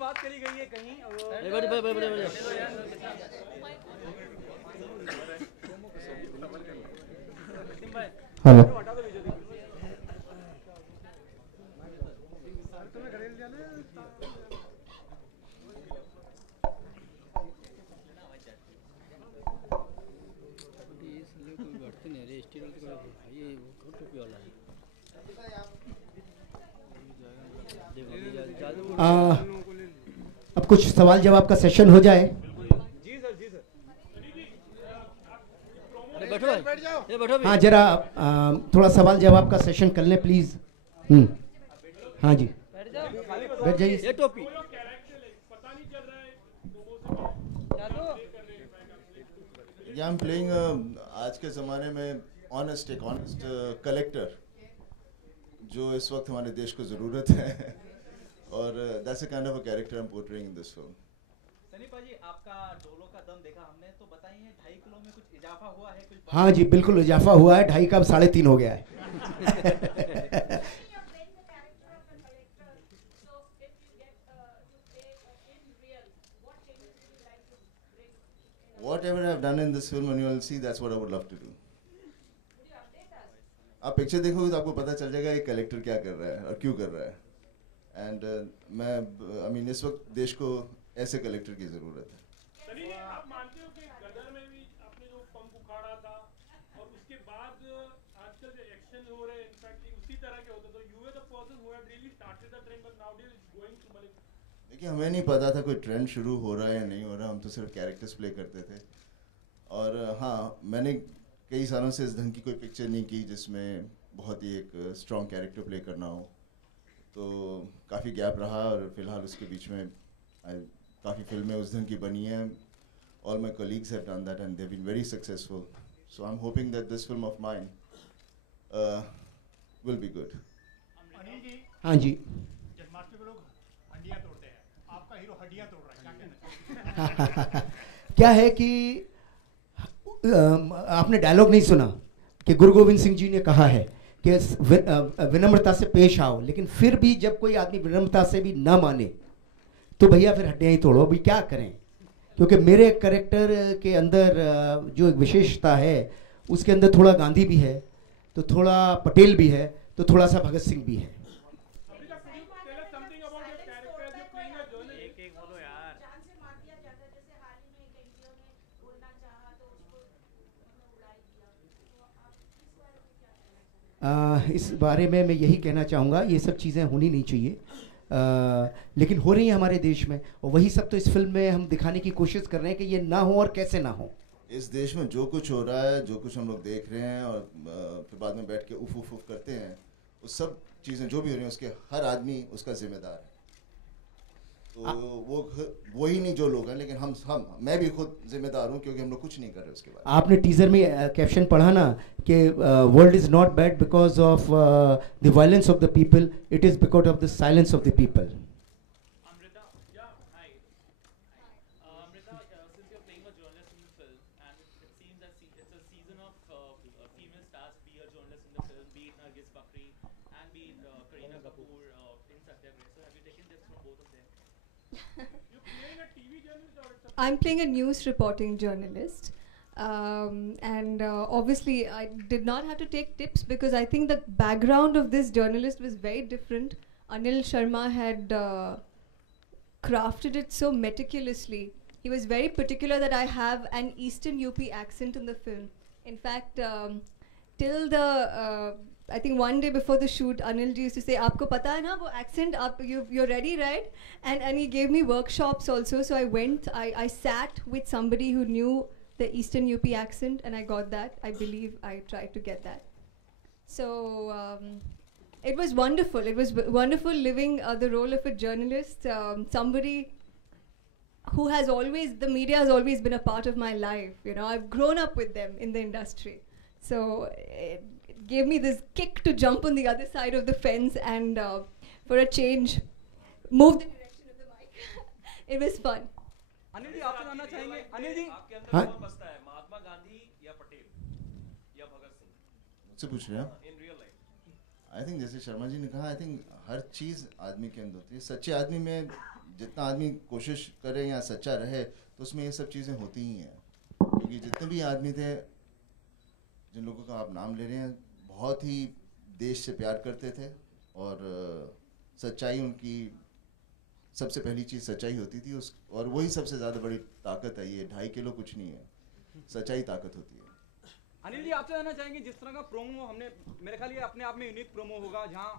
बात करी गई है कहीं हेलो। अब कुछ सवाल जवाब का सेशन हो जाए। जी सर जी सर। हाँ जरा थोड़ा सवाल जवाब का सेशन कर लें प्लीज। हाँ जी बैठ जाइए। ये टोपी Yeah, I'm playing आज के ज़माने में ऑनेस्ट कलेक्टर जो इस वक्त हमारे देश को ज़रूरत है और that's the kind of a character I'm portraying in this film. Sunny पाजी आपका डोलो का दम देखा हमने तो बताइए 2.5 किलो में कुछ इजाफा हुआ है कुछ? हाँ जी बिल्कुल इजाफा हुआ है, 2.5 का अब 3.5 हो गया है। Whatever I've done in this film and you will see that's what I would love to do. आप पिक्चर देखोगे तो आपको पता चल जाएगा ये कलेक्टर क्या कर रहा है और क्यों कर रहा है। एंड मैं इस वक्त देश को ऐसे कलेक्टर की ज़रूरत है। सनी जी आप मानते हो कि गदर में भी आपने जो पंप उखाड़ा था और उसके बाद आजकल जो एक्शन हो रहे हैं इनफैक्ट उसी तरह के होते तो you are the person who had really started the trend but nowadays it's going to देखिए हमें नहीं पता था कोई ट्रेंड शुरू हो रहा है या नहीं हो रहा, हम तो सिर्फ कैरेक्टर्स प्ले करते थे। और हाँ मैंने कई सालों से इस ढंग की कोई पिक्चर नहीं की जिसमें बहुत ही एक स्ट्रॉन्ग कैरेक्टर प्ले करना हो, तो काफ़ी गैप रहा और फिलहाल उसके बीच में काफ़ी फिल्में उस ढंग की बनी हैं। All my colleagues have done that and they have been very successful, so I am hoping that this film of mine will be good. हाँ जी जन्माष्टमी में लोग हड्डियां तोड़ते हैं, आपका हीरो हड्डियां तोड़ रहा है, क्या कहना है? क्या है कि आपने डायलॉग नहीं सुना कि गुरु गोविंद सिंह जी ने कहा है कि विनम्रता से पेश आओ, लेकिन फिर भी जब कोई आदमी विनम्रता से भी ना माने तो भैया फिर हड्डियां ही तोड़ो। अभी क्या करें, क्योंकि मेरे कैरेक्टर के अंदर जो एक विशेषता है उसके अंदर थोड़ा गांधी भी है, तो थोड़ा पटेल भी है, तो थोड़ा सा भगत सिंह भी है। इस बारे में मैं यही कहना चाहूँगा, ये सब चीज़ें होनी नहीं चाहिए, लेकिन हो रही हैं हमारे देश में, और वही सब तो इस फिल्म में हम दिखाने की कोशिश कर रहे हैं कि ये ना हो और कैसे ना हो। इस देश में जो कुछ हो रहा है, जो कुछ हम लोग देख रहे हैं और फिर बाद में बैठ के उफ उफ उफ करते हैं, उस सब चीज़ें जो भी हो रही हैं उसके हर आदमी उसका जिम्मेदार है। तो वो ही नहीं जो लोग हैं, लेकिन हम मैं भी खुद जिम्मेदार हूँ क्योंकि हम लोग कुछ नहीं कर रहे उसके बाद। आपने टीजर में कैप्शन पढ़ा ना कि world is not bad because of the violence of the people, it is because of the silence of the people. I'm playing a news reporting journalist, and obviously I did not have to take tips because I think the background of this journalist was very different. Anil Sharma had crafted it so meticulously. He was very particular that I have an Eastern UP accent in the film. In fact, till the I think one day before the shoot, Anil ji used to say, "Aapko pata hai na wo accent? You're ready, right?" And he gave me workshops also. So I went. I sat with somebody who knew the Eastern UP accent, and I got that. I believe I tried to get that. So it was wonderful. It was wonderful living the role of a journalist, somebody who has always, the media has always been a part of my life. You know, I've grown up with them in the industry. So it gave me this kick to jump on the other side of the fence and for a change move the direction of the mic. It was fun. Anil ji आपसे जानना चाहेंगे, अनिल जी आपके अंदर कौन बसता है, महात्मा गांधी या पटेल या भगत सिंह? मुझसे पूछ रहे हैं? In real life I think जैसे शर्मा जी ने कहा, आई थिंक हर चीज़ आदमी के अंदर होती है। सच्चे आदमी में जितना आदमी कोशिश करे या सच्चा रहे तो उसमें ये सब चीज़ें होती ही हैं, क्योंकि जितने भी आदमी थे जिन लोगों का आप नाम ले रहे हैं बहुत ही देश से प्यार करते थे और सच्चाई उनकी सबसे पहली चीज़ सच्चाई होती थी उस, और वही सबसे ज़्यादा बड़ी ताकत है। ये 2.5 किलो कुछ नहीं है, सच्चाई ताकत होती है। अनिल जी आपसे जानना चाहेंगे, जिस तरह का प्रोमो हमने, मेरे ख्याल ये अपने आप में यूनिक प्रोमो होगा जहाँ